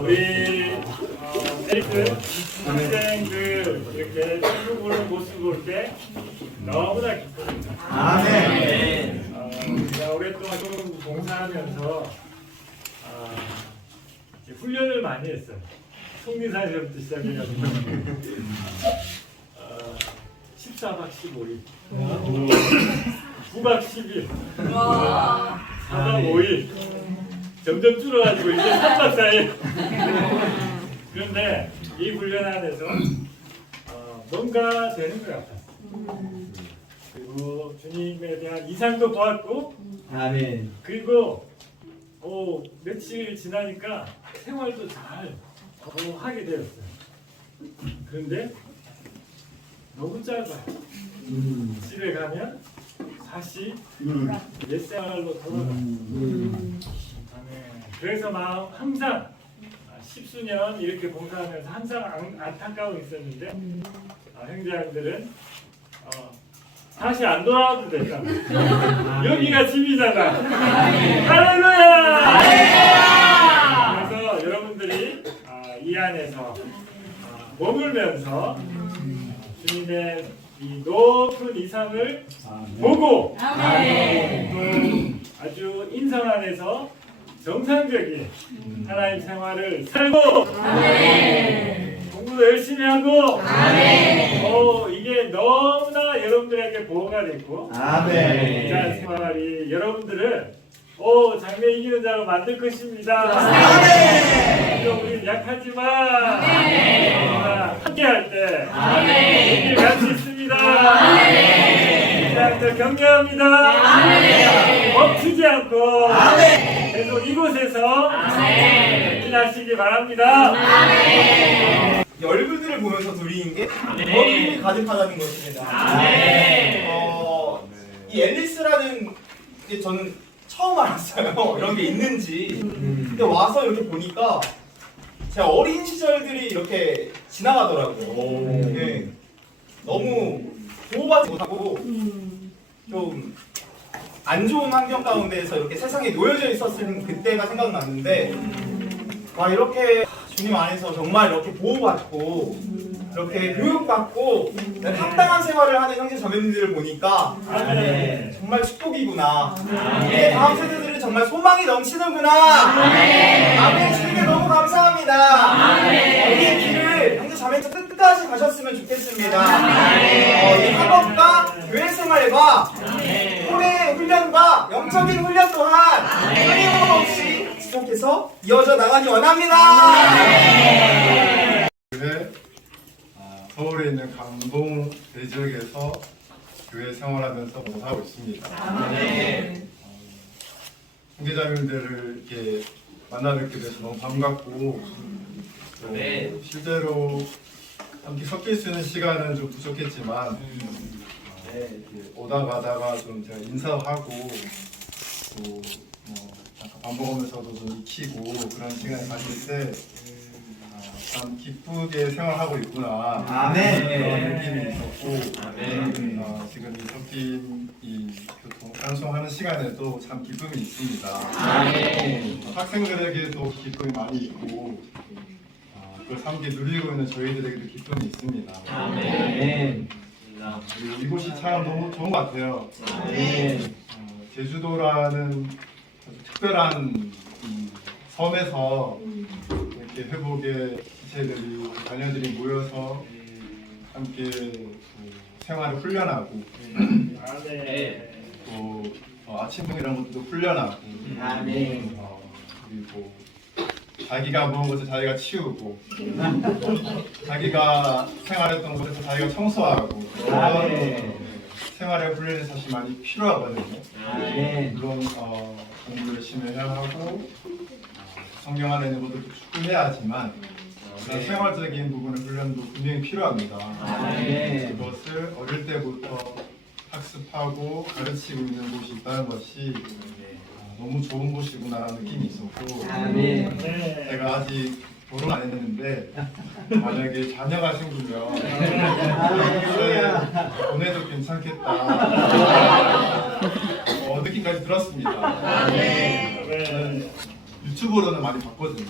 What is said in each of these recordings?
우리 학생들 이렇게 축구 보는 모습 볼 때 너무나 기쁩니다. 아멘. 우리가 오랫동안 조금 봉사하면서 이제 훈련을 많이 했어요. 속리산에서부터 시작해가지고 14박 15일, 9박 10일, 4박 5일 점점 줄어가지고 이제 3박 4일. 그런데 이 훈련 안에서 뭔가 되는 것 같았어요. 그리고 주님에 대한 이상도 보았고, 아멘. 그리고 며칠 지나니까 생활도 잘 하게 되었어요. 그런데 너무 짧아요. 집에 가면 다시 옛생활로 돌아가요. 그래서 항상 10수년 이렇게 봉사하면서 항상 안타까움이 있었는데 형제들은 다시 안 돌아와도 되잖아. 여기가 집이잖아. 할렐루야! 그래서 여러분들이 이 안에서 머물면서 주님의 이 높은 이상을 보고 또 아주 인성 안에서 정상적인 하나님 생활을 살고 공부도 열심히 하고 이게 너무나 여러분들에게 보호가 됐고 이러한 생활이 여러분들을 장래 이기는 자로 만들 것입니다. 우리는 약하지만 함께 할 때 이길 갈수 있습니다. 더 격려합니다. 멈추지 않고 계속 이곳에서 지나시기 바랍니다. 이 얼굴들을 보면서 드리는 게 너무 가득하다는 것입니다. 이 앨리스라는 게 저는 처음 알았어요. 이런 게 있는지. 근데 와서 이렇게 보니까 제 어린 시절들이 이렇게 지나가더라고요. 네. 너무 보호받지 못하고 좀 안 좋은 환경 가운데에서 이렇게 세상에 놓여져 있었을 그때가 생각났는데 이렇게 주님 안에서 정말 이렇게 보호받고 이렇게 교육받고 당당한 생활을 하는 형제 자매님들을 보니까 정말 축복이구나. 이제 다음 세대들은 정말 소망이 넘치는구나. 아멘. 주님께 너무 감사합니다. 이 길을 형제 자매님들 끝까지 가셨으면 좋겠습니다. 이 학업과 교회 생활과 교회 훈련과 영적인 훈련 또한 끊임없이 지속해서 이어져 나가기 원합니다. 서울에 있는 강동 대지역에서 교회 생활하면서 봉사하고 있습니다. 형제자매들을 이렇게 만나 뵙게 돼서 너무 반갑고 실제로 함께 섞일 수 있는 시간은 좀 부족했지만 이렇게 오다 가다가 좀 제가 인사하고 또 잠깐 밥 먹으면서도 좀 익히고 그런 시간을 가질 때 참 기쁘게 생활하고 있구나 그런 느낌이 있었고 지금 이 섞인 이 교통 찬송하는 시간에도 참 기쁨이 있습니다. 학생들에게도 기쁨이 많이 있고 그걸 함께 누리고 있는 저희들에게도 기쁨이 있습니다. 그리고 이곳이 참 너무 좋은 것 같아요. 제주도라는 아주 특별한 섬에서 이렇게 회복의 지체들이 자녀들이 모여서 함께 생활을 훈련하고 또 아침형 이런 것도 훈련하고 그리고 자기가 먹은 것을 자기가 치우고 자기가 생활했던 곳에서 자기가 청소하고 그런 생활의 훈련이 사실 많이 필요하거든요. 물론 공부 열심히 해야 하고 성경 안에 있는 것도 축구해야 하지만 그런 생활적인 부분의 훈련도 분명히 필요합니다. 그것을 어릴 때부터 학습하고 가르치고 있는 곳이 있다는 것이 너무 좋은 곳이구나라는 느낌이 있었고 제가 아직 결혼 안 했는데 만약에 자녀가 생기면 보내도 괜찮겠다 느낌까지 들었습니다. 유튜브로는 많이 봤거든요.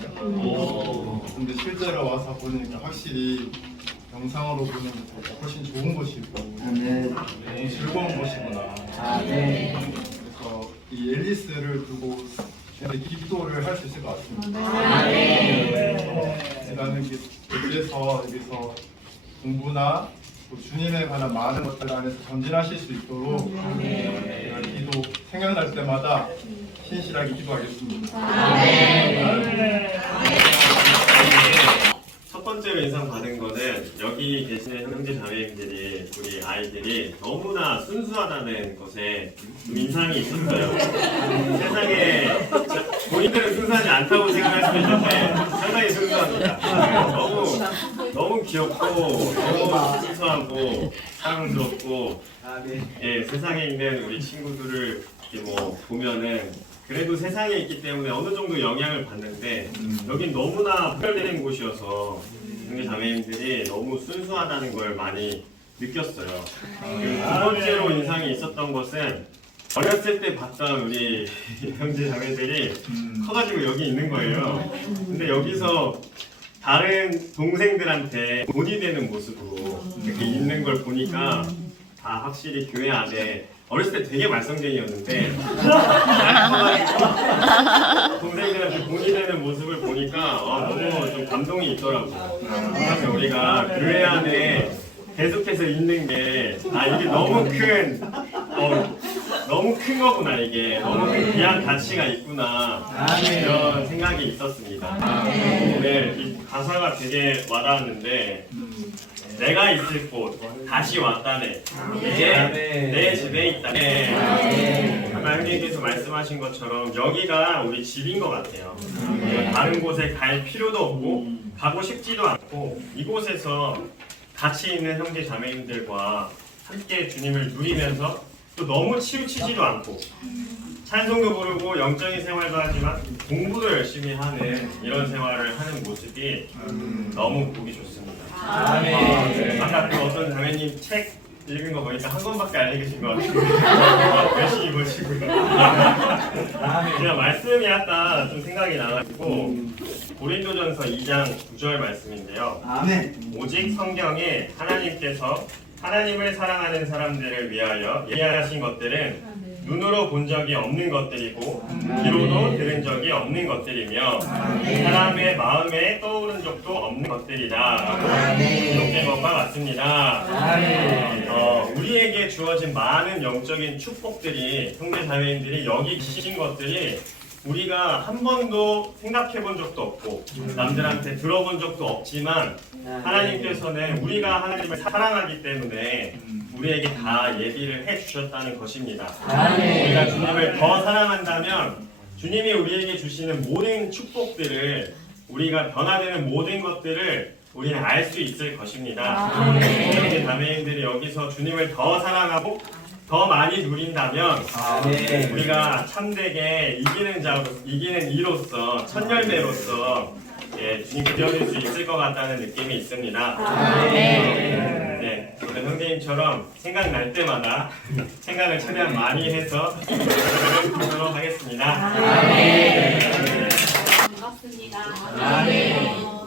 근데 실제로 와서 보니까 확실히 영상으로 보는 것보다 훨씬 좋은 곳이고 너무 즐거운 곳이구나. 그래서 이 앨리스를 두고 기도를 할 수 있을 것 같습니다. 나는 그래서 여기서 공부나 또 주님에 관한 많은 것들 안에서 전진하실 수 있도록 제가 기도 생각날 때마다 신실하게 기도하겠습니다. 첫 번째로 인상받은 거는 여기 계시는 형제 자매님들이 우리 아이들이 너무나 순수하다는 것에 좀 인상이 있었어요. 세상에 본인들은 순수하지 않다고 생각할 수도 있는데 상당히 순수합니다. 너무 귀엽고 너무 순수하고 사랑스럽고 예, 세상에 있는 우리 친구들을 이렇게 뭐 보면은 그래도 세상에 있기 때문에 어느 정도 영향을 받는데 여긴 너무나 분별되는 곳이어서 형제 자매님들이 너무 순수하다는 걸 많이 느꼈어요. 그리고 두 번째로 인상이 있었던 것은 어렸을 때 봤던 우리 형제 자매들이 커가지고 여기 있는 거예요. 근데 여기서 다른 동생들한테 돈이 되는 모습으로 이렇게 있는 걸 보니까 확실히 교회 안에 어렸을 때 되게 말썽쟁이였는데 동생들한테 돈이 되는 모습을 보니까 너무 좀 감동이 있더라고요. 그래서 우리가 교회 안에 계속해서 있는 게 이게 너무 큰 거구나, 이게 너무 큰 귀한 가치가 있구나 이런 생각이 있었습니다. 오늘 이 가사가 되게 와닿았는데 내가 있을 곳 다시 왔다네. 이제 내 집에 있다네. 아까 형님께서 말씀하신 것처럼 여기가 우리 집인 것 같아요. 다른 곳에 갈 필요도 없고 가고 싶지도 않고 이곳에서 같이 있는 형제 자매님들과 함께 주님을 누리면서 또 너무 치우치지도 않고 찬송도 부르고 영적인 생활도 하지만 공부도 열심히 하는 이런 생활을 하는 모습이 너무 보기 좋습니다. 아까 그 어떤 자매님 책 읽은 거 보니까 한 권밖에 안 읽으신 것 같은데 열심히 보시고요. 제가 말씀이 아까 좀 생각이 나가지고 고린도전서 2장 9절 말씀인데요. 오직 성경에 하나님께서 하나님을 사랑하는 사람들을 위하여 예비하신 것들은 눈으로 본 적이 없는 것들이고 귀로도 들은 적이 없는 것들이며 사람의 마음에 떠오른 적도 없는 것들이다. 기록된 것과 같습니다. 우리에게 주어진 많은 영적인 축복들이 형제 자매님들이 여기 계신 것들이 우리가 한 번도 생각해 본 적도 없고 남들한테 들어본 적도 없지만 하나님께서는 우리가 하나님을 사랑하기 때문에 우리에게 다 예비를 해주셨다는 것입니다. 우리가 주님을 더 사랑한다면 주님이 우리에게 주시는 모든 축복들을 우리가 변화되는 모든 것들을 우리는 알 수 있을 것입니다. 우리 자매님들이 여기서 주님을 더 사랑하고 더 많이 누린다면 우리가 참되게 이기는 이로서 첫 열매로서 주님께 되어줄 수 있을 것 같다는 느낌이 있습니다. 네, 저는 형제님처럼 생각날 때마다 생각을 최대한 많이 해서 노력하도록 하겠습니다. 반갑습니다.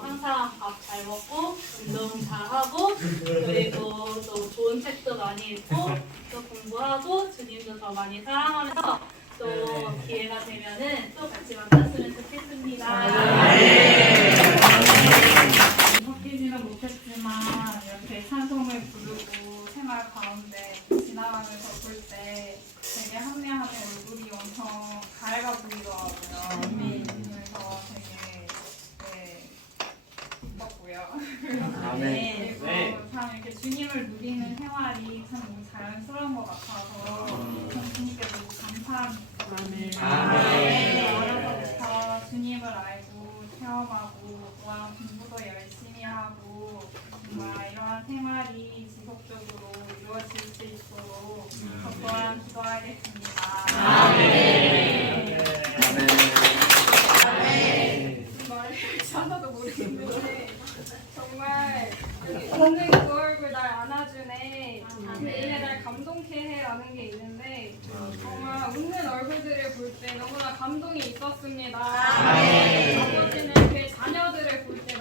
항상 밥 잘 먹고 운동 잘 하고 그리고 또 좋은 책도 많이 읽고 또 공부하고 주님도 더 많이 사랑하면서 또 기회가 되면은 또 같이 만났으면 좋겠습니다. 섞이지는 못했지만 이렇게 찬송을 부르고 생활 가운데 지나가면서 볼 때 되게 합리하는 얼굴이 엄청 밝아 보이더라고요. 그래서 되게 기뻤고요. 그리고 참 이렇게 주님을 누리는 생활이 참 너무 자연스러운 것 같아서 주님께 너무 감사합니다. 어려서부터 주님을 알고 체험하고 또한 공부도 열심히 하고 정말 이러한 생활이 지속적으로 이루어질 수 있도록 또한 기도하겠습니다. 말할지 하나도 모르겠는데 정말 여기 웃는 그 얼굴 날 안아주네 내일의 날 감동케 해라는 게 있는데 정말 웃는 얼굴들을 볼 때 너무나 감동이 있었습니다. 아버지는 그 자녀들을 볼 때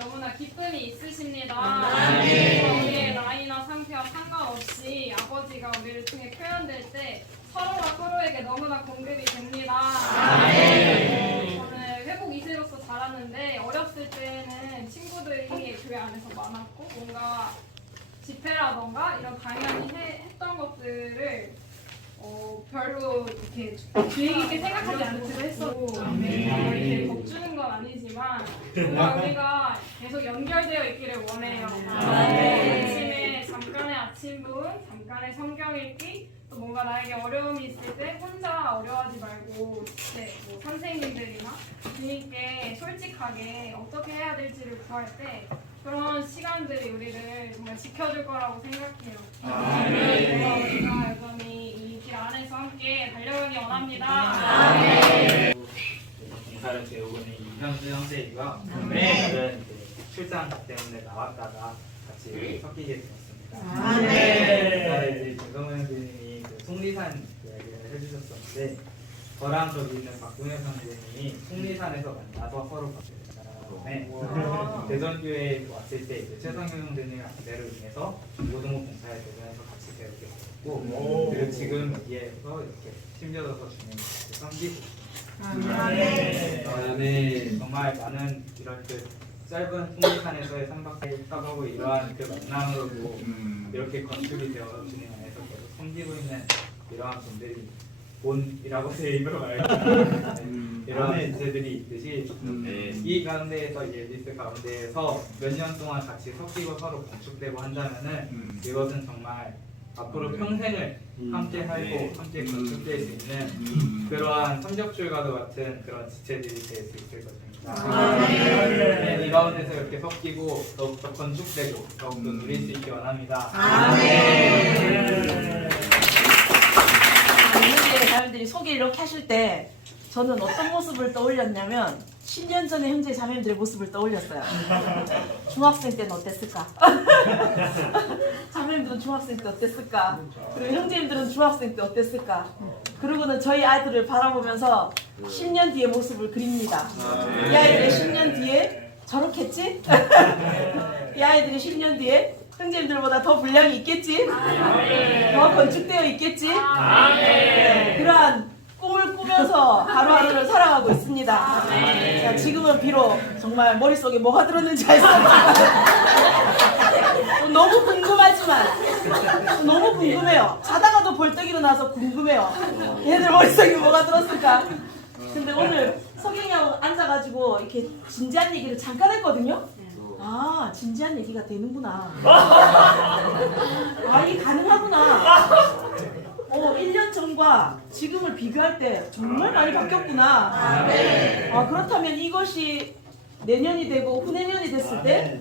교회 안에서 많았고 뭔가 집회라던가 이런 당연히 했던 것들을 별로 이렇게 주의 깊게 생각하지 않기로 했었고 이렇게 겁주는 건 아니지만 뭔가 우리가 계속 연결되어 있기를 원해요. 아침에 잠깐의 아침 부분, 잠깐의 성경 읽기, 또 뭔가 나에게 어려움이 있을 때 혼자 어려워하지 말고 뭐 선생님들이나 주님께 솔직하게 어떻게 해야 될지를 구할 때 그런 시간들이 우리를 정말 지켜줄 거라고 생각해요. 그래서 우리가 여전히 이 길 안에서 함께 달려가기 원합니다. 봉사를 배우는 이현수 형제이고요. 오늘은 출장 때문에 나왔다가 같이 섞이게 되었습니다. 이제 김성현 선생님이 그 속리산 이야기를 해주셨었는데 저랑 저기 있는 박동현 선생님이 속리산에서 만나서 서로 봤어요. 대전교회에 왔을 때 이제 최성현 선생님의 안내로 인해서 중고등부 봉사에 대전에서 같이 배우게 됐고 그리고 지금 여기에서 이렇게 심겨져서 주님께 섬기고 있습니다. 정말 나는 이런 그 짧은 속리산에서의 3박 4일 하고 이러한 그 만남으로도 이렇게 건축이 되어서 주님 안에서 계속 섬기고 있는 이러한 분들이 본이라고 제 입으로 말해요. 이런 인재들이 있듯이 이 가운데에서 예비스 가운데에서 몇 년 동안 같이 섞이고 서로 건축되고 한다면은 이것은 정말 앞으로 평생을 함께 살고 함께 건축될 수 있는 그러한 삼적줄과도 같은 그런 지체들이 될 수 있을 것입니다. 이 가운데서 이렇게 섞이고 더욱더 건축되고 더욱더 누릴 수 있기 원합니다. 형제 자매들이 소개 이렇게 하실 때 저는 어떤 모습을 떠올렸냐면 10년 전에 형제 자매들의 모습을 떠올렸어요. 중학생 때는 어땠을까? 자매들은 중학생 때 어땠을까? 그리고 형제님들은 중학생 때 어땠을까? 그리고는 저희 아이들을 바라보면서 10년 뒤의 모습을 그립니다. 이 아이들이 10년 뒤에 저렇겠지? 이 아이들이 10년 뒤에 형제님들보다 더 분량이 있겠지? 더 건축되어 있겠지? 그러한 꿈을 꾸면서 하루하루를 살아가고 있습니다. 자, 지금은 비록 정말 머릿속에 뭐가 들었는지 알 수 없지만 너무 궁금하지만 너무 궁금해요. 자다가도 벌떡 일어나서 궁금해요. 얘들 머릿속에 뭐가 들었을까? 근데 오늘 석영이하고 앉아가지고 이렇게 진지한 얘기를 잠깐 했거든요. 아, 진지한 얘기가 되는구나. 아, 이게 가능하구나. 1년 전과 지금을 비교할 때 정말 많이 바뀌었구나. 아, 그렇다면 이것이 내년이 되고 후내년이 됐을 때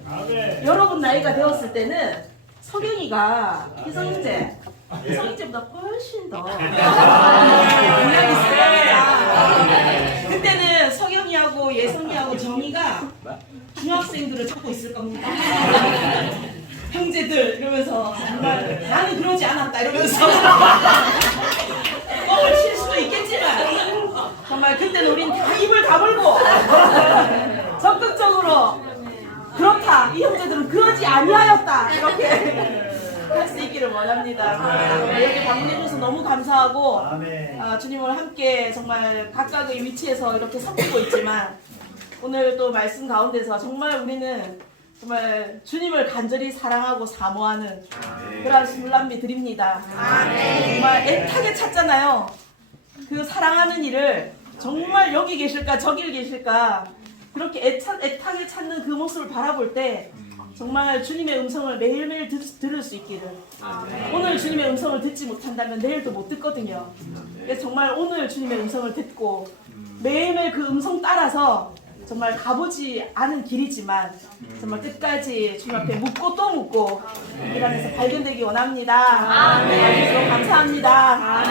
여러분 나이가 되었을 때는 석영이가 희성형제보다 훨씬 더 영향이 있을 겁니다. 그때는 석영이하고 예성이하고 정이가 중학생들을 찾고 있을 겁니다. 형제들 이러면서 정말 나는 그러지 않았다 이러면서 뻥을 칠 수도 있겠지만 정말 그때는 우린 다 입을 다물고 적극적으로 그렇다 이 형제들은 그러지 아니하였다 이렇게 할 수 있기를 원합니다. 이렇게 방문해 주셔서 너무 감사하고 주님을 함께 정말 각각의 위치에서 이렇게 섬기고 있지만 오늘 또 말씀 가운데서 정말 우리는 정말 주님을 간절히 사랑하고 사모하는 그러한 신랑미 드립니다. 정말 애타게 찾잖아요. 그 사랑하는 이를 정말 여기 계실까 저기 계실까 그렇게 애타게 찾는 그 모습을 바라볼 때 정말 주님의 음성을 매일매일 들을 수 있기를. 오늘 주님의 음성을 듣지 못한다면 내일도 못 듣거든요. 그래서 정말 오늘 주님의 음성을 듣고 매일매일 그 음성 따라서 정말 가보지 않은 길이지만 정말 끝까지 주님 앞에 묻고 또 묻고 이 안에서 발견되기 원합니다. 와주셔서 감사합니다.